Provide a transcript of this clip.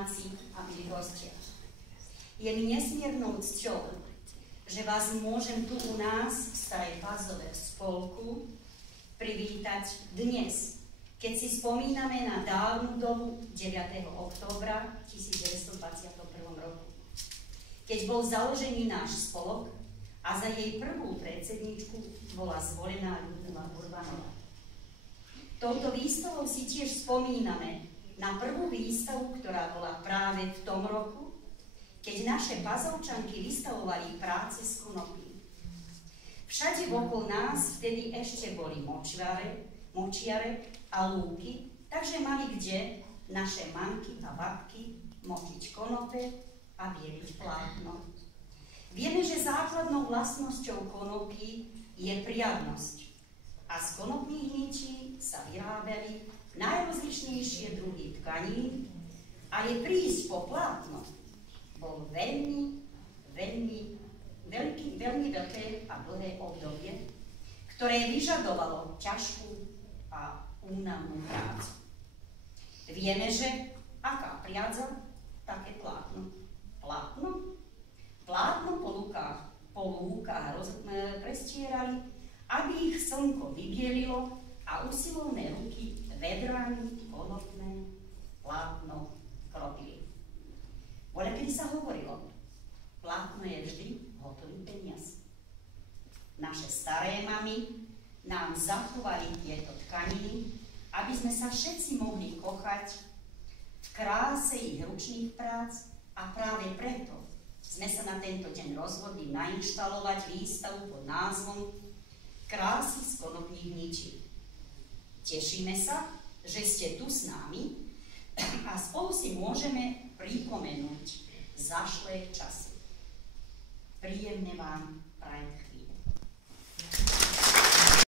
domáci a milí hostia. Je mi nesmiernou cťou, že vás môžem tu u nás v Starej Pazove v spolku privítať dnes, keď si spomíname na dávnu dobu 9. októbra 1921 roku, keď bol založený náš spolok a za jej prvú predsedničku bola zvolená Ľudmila Urbanová. Touto výstavou si tiež spomíname na prvú výstavu, ktorá bola práve v tom roku, keď naše Pazovčanky vystavovali práce z konopí. Všade okolo nás vtedy ešte boli močiare a lúky, takže mali kde naše mamky a babky močiť konope a bieliť plátno. Vieme, že základnou vlastnosťou konopí je priadnosť a z konopných nití sa vyrábali najrozličnejšie druhy tkaní a je prísť po plátno bol veľmi veľké a dlhé obdobie, ktoré vyžadovalo ťažkú a únavnú prácu. Vieme, že aká priadza, také plátno. Plátno po lúkach prestierali, aby ich slnko vybielilo a usilovné ruky vedrami konopné plátno kropili. Kedy sa hovorilo, plátno je vždy hotový peniaz. Naše staré mamy nám zachovali tieto tkaniny, aby sme sa všetci mohli kochať v kráse ich ručných prác a práve preto sme sa na tento deň rozhodli nainštalovať výstavu pod názvom Krásy z konopných nití. Tešíme sa, že ste tu s nami a spolu si môžeme pripomenúť zašlé časy. Príjemne vám prajem.